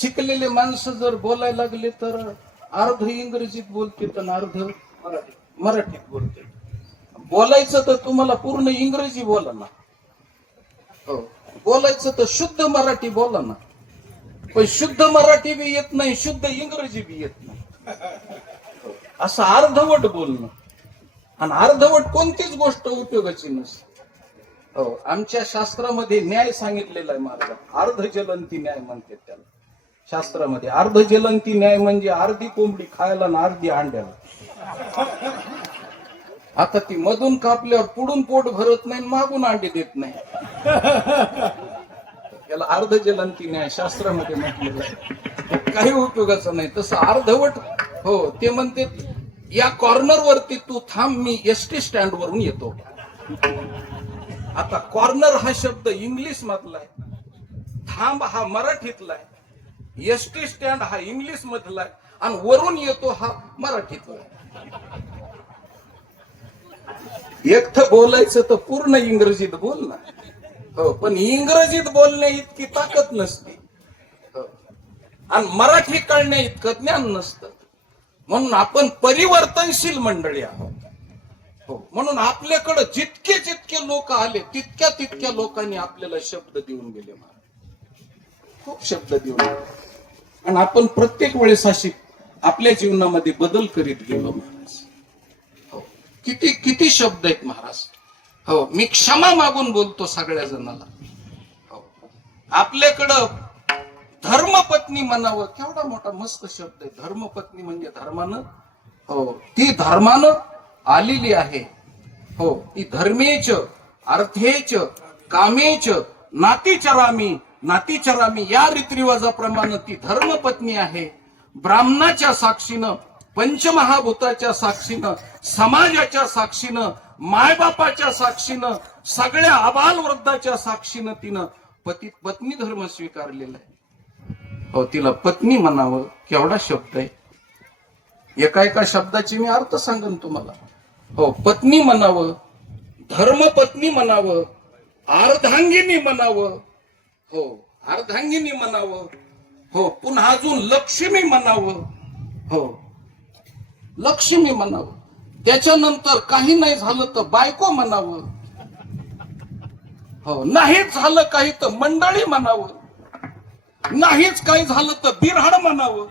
शिकलेले माणसं जर बोलायला लागले तर अर्ध इंग्रजीत बोलते तर अर्ध मराठीत बोलते. बोलायचं तर तुम्हाला पूर्ण इंग्रजी बोला ना. हो. बोलायचं तर शुद्ध मराठी बोला ना. पण शुद्ध मराठी बी येत नाही शुद्ध इंग्रजी बी येत नाही. असं अर्धवट बोलणं. आणि अर्धवट कोणतीच गोष्ट उपयोगाची नसते. हो आमच्या शास्त्रामध्ये न्याय सांगितलेला आहे मार्ग. अर्ध जलंती न्याय म्हणते त्याला. शास्त्रामध्ये. अर्ध जलंती न्याय म्हणजे अर्धी कोंबडी खायला आणि अर्धी अंड्याला. आता ती मधून कापल्यावर पुढून पोट भरत नाही मागून अंडे देत नाही. याला अर्ध जलंती न्याय शास्त्रामध्ये म्हटलेलं काही उपयोगाचं नाही. तसं अर्धवट हो ते म्हणते या कॉर्नर वरती तू थांब मी एस टी स्टँड वरून येतो. आता कॉर्नर हा शब्द इंग्लिश मधला आहे. थांब हा मराठीतला आहे. एस टी स्टँड हा इंग्लिश मधला आहे. आणि वरून येतो हा मराठीतला एकथ एक तर बोलायचं तर पूर्ण इंग्रजीत बोल ना. हो पण इंग्रजीत बोलण्या इतकी ताकद नसते. हो. आणि मराठी कळण्या इतकं ज्ञान नसतं. म्हणून आपण परिवर्तनशील मंडळी आहोत. हो म्हणून आपल्याकडं जितके जितके लोक आले तितक्या तितक्या लोकांनी आपल्याला शब्द देऊन गेले खूप शब्द देऊन आणि आपण प्रत्येक वेळेस अशी आपल्या जीवनामध्ये बदल करीत गेलो महाराज. हो. किती किती शब्द आहेत महाराज. हो मी क्षमा मागून बोलतो सगळ्या जणाला. हो. आपल्याकडं धर्मपत्नी म्हणावं केवढा मोठा मस्त शब्द आहे. धर्मपत्नी म्हणजे धर्मानं हो ती धर्मानं आलेली आहे. हो ती धर्मेच अर्थेच कामेच नातीचरामी नातीचरामी या रीतिरिवाजाप्रमाणे ती धर्मपत्नी आहे. ब्राह्मणाच्या साक्षीनं पंचमहाभूताच्या साक्षीनं समाजाच्या साक्षीनं मायबापाच्या साक्षीनं सगळ्या आबाल वृद्धाच्या साक्षीनं तिनं पती पत्नी धर्म स्वीकारलेला आहे. हो तिला पत्नी म्हणावं केवढा शब्द आहे. एका एका शब्दाची मी अर्थ सांगेन तुम्हाला. हो पत्नी म्हणावं धर्मपत्नी म्हणावं अर्धांगिनी म्हणावं हो अर्धांगिनी म्हणावं. हो पुन्हा अजून लक्ष्मी म्हणावं. हो लक्ष्मी म्हणावं. त्याच्यानंतर काही नाही झालं तर बायको म्हणावं. हो नाहीच झालं काही तर मंडळी म्हणावं. नाहीच काही झालं तर बिरहाड म्हणावं.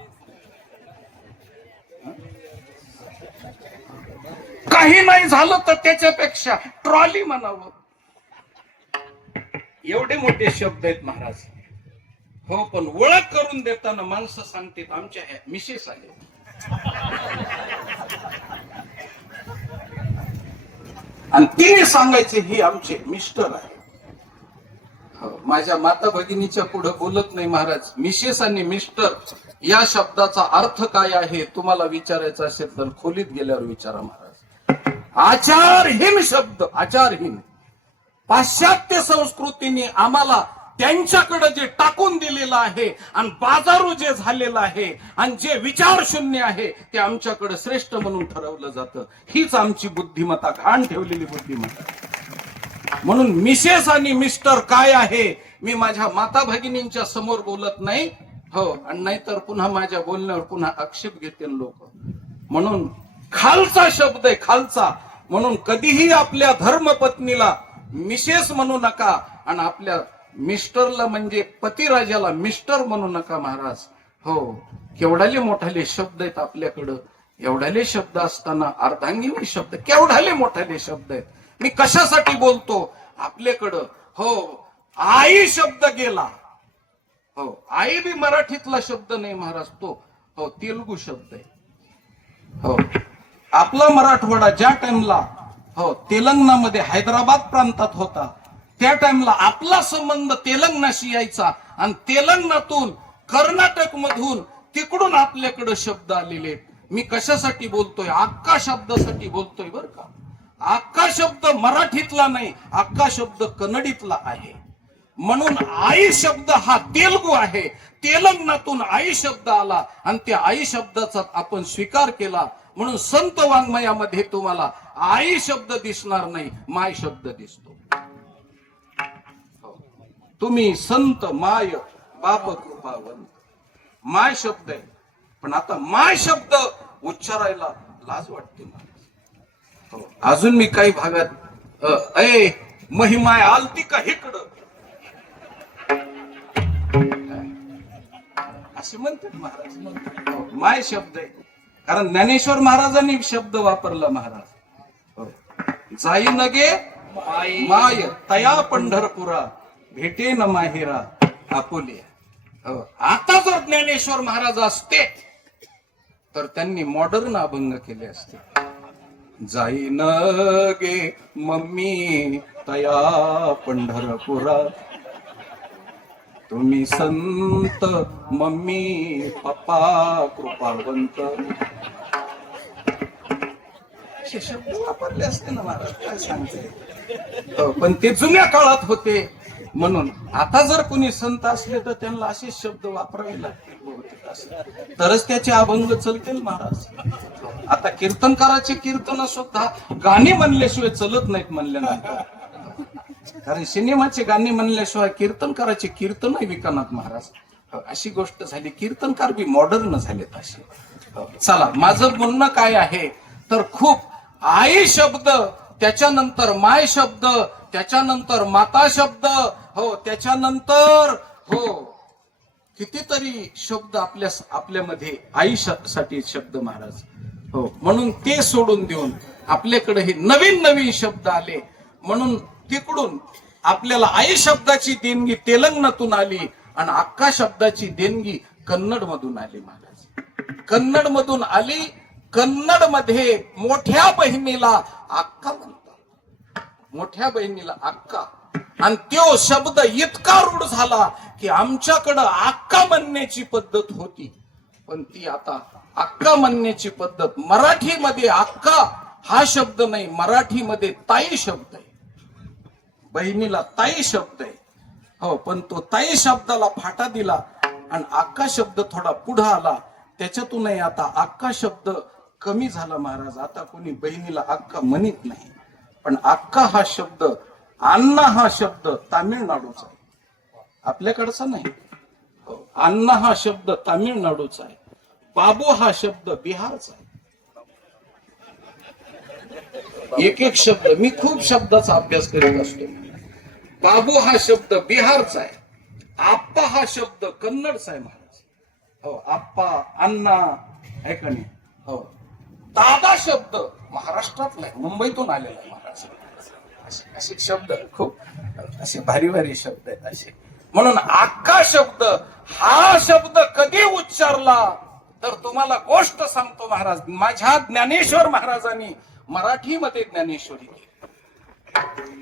काही नाही झालं तर त्याच्यापेक्षा ट्रॉली म्हणावं. एवढे मोठे शब्द आहेत महाराज. हो पण ओळख करून देताना माणसं सांगतात आमच्या ह्या मिसेस आहे आणि तिने सांगायचे ही आमचे मिस्टर आहे हो, माझ्या माता भगिनीच्या पुढे बोलत नाही महाराज. मिसेस आणि मिस्टर या शब्दाचा अर्थ काय आहे तुम्हाला विचारायचा असेल तर खोलीत गेल्यावर विचारा महाराज. आचारहीन शब्द आचारहीन. पाश्चात्य संस्कृतीने आम्हाला त्यांच्याकडे जे टाकून दिलेलं आहे आणि बाजारू जे झालेलं आहे आणि जे विचार शून्य आहे ते आमच्याकडे श्रेष्ठ म्हणून ठरवलं जातं. हीच आमची बुद्धिमत्ता घाण ठेवलेली बुद्धिमत्ता. म्हणून मिसेस आणि मिस्टर काय आहे मी माझ्या माता भगिनींच्या समोर बोलत नाही. हो आणि नाहीतर पुन्हा माझ्या बोलण्यावर पुन्हा आक्षेप घेतील लोक. म्हणून खालचा शब्द आहे खालचा. म्हणून कधीही आपल्या धर्मपत्नीला मिसेस म्हणू नका आणि आपल्या मिस्टरला म्हणजे पतिराजाला मिस्टर म्हणू नका महाराज. हो केवढाले मोठाले शब्द आहेत आपल्याकडं. एवढाले शब्द असताना अर्धांगिनी शब्द केवढाले मोठाले शब्द आहेत. मी कशासाठी बोलतो? आपल्याकडं. हो आई शब्द गेला. हो आई बी मराठीतला शब्द नाही महाराज तो. हो तेलुगू शब्द आहे. हो आपला मराठवाडा ज्या टाइमला हो तेलंगणामध्ये हैदराबाद प्रांतात होता. त्या टाइमला आपला संबंध तेलंगणाशी यायचा. आणि तेलंगणातून कर्नाटक मधून तिकडून आपल्याकडे शब्द आलेले मी कशासाठी बोलतोय? अक्का शब्दासाठी बोलतोय बर का. अक्का शब्द मराठीतला नाही अक्का शब्द कन्नडीतला आहे. म्हणून आई शब्द हा तेलगू आहे. तेलंगणातून आई शब्द आला आणि त्या आई शब्दाचा आपण स्वीकार केला. म्हणून संत वाङ्मयामध्ये तुम्हाला आई शब्द दिसणार नाही माय शब्द दिसतो. हो. तुम्ही संत माय बाप कृपावंत. माय शब्द आहे. पण आता माय शब्द उच्चारायला लाज वाटते मला. हो. अजून मी काही भागात अ, अय महिमाय आलती का इकडं असे म्हणतात महाराज. हो. माय शब्द आहे. कारण ज्ञानेश्वर महाराजांनी शब्द वापरला महाराज. हो. जाई नगे माय. तया पंढरपुरा भेटे न माहेरा आपुलिया हो. आता जर ज्ञानेश्वर महाराज असते तर त्यांनी मॉडर्न अभंग केले असते. जाई न गे मम्मी तया पंढरपुरा तुम्ही संत मम्मी पप्पा कृपावंत असे शब्द वापरले असते ना महाराज काय सांगते? हो, पण ते जुन्या काळात होते. म्हणून आता जर कोणी संत असले तर त्यांना असे शब्द वापरावे लागतील तरच त्याचे अभंग चलतील महाराज. आता कीर्तनकाराचे कीर्तन सुद्धा गाणी म्हणल्याशिवाय चलत नाहीत म्हणल्यानंतर. कारण सिनेमाचे गाणी म्हणल्याशिवाय कीर्तनकाराचे कीर्तनही विकनात महाराज. हो, अशी गोष्ट झाली. कीर्तनकार बी मॉडर्न झालेत असे. हो, चला माझं म्हणणं काय आहे? तर खूप आई शब्द त्याच्यानंतर माय शब्द त्याच्यानंतर माता शब्द हो त्याच्यानंतर हो कितीतरी शब्द आपल्या आपल्यामध्ये आई साठी शब्द महाराज. हो म्हणून ते सोडून देऊन आपल्याकडे हे नवीन नवीन शब्द आले. म्हणून तिकडून आपल्याला आई शब्दाची देणगी तेलंगणातून आली आणि अक्का शब्दाची देणगी कन्नड मधून आली महाराज. कन्नड मधून आली कन्नडमध्ये मोठ्या बहिणीला अक्का म्हणतात. मोठ्या बहिणीला अक्का. आणि तो शब्द इतका रूढ झाला की आमच्याकडं अक्का म्हणण्याची पद्धत होती. पण ती आता अक्का म्हणण्याची पद्धत मराठीमध्ये अक्का हा शब्द नाही मराठीमध्ये ताई शब्द आहे. बहिणीला ताई शब्द आहे. हो पण तो ताई शब्दाला फाटा दिला आणि आका शब्द थोडा पुढे आला. त्याच्यातूनही आता आका शब्द कमी झाला महाराज. आता कोणी बहिणीला अक्का म्हणत नाही. पण अक्का हा शब्द अण्णा हा शब्द तामिळनाडूचा आहे. आपल्याकडचा नाही. हो, अण्णा हा शब्द तामिळनाडूचा आहे. बाबू हा शब्द बिहारचा आहे. एक एक शब्द. मी खूप शब्दाचा अभ्यास करीत असतो. बाबू हा शब्द बिहारचा आहे. आप्पा हा शब्द कन्नडचा आहे महाराज. हो आप्पा अण्णा आहे का नाही? हो. दादा शब्द महाराष्ट्रातला आहे. मुंबईतून आलेला आहे महाराज. असे शब्द खूप. असे भारी भारी शब्द आहेत असे. म्हणून आक्का शब्द हा शब्द कधी उच्चारला? तर तुम्हाला गोष्ट सांगतो महाराज. माझ्या ज्ञानेश्वर महाराजांनी मराठीमध्ये ज्ञानेश्वरी. केली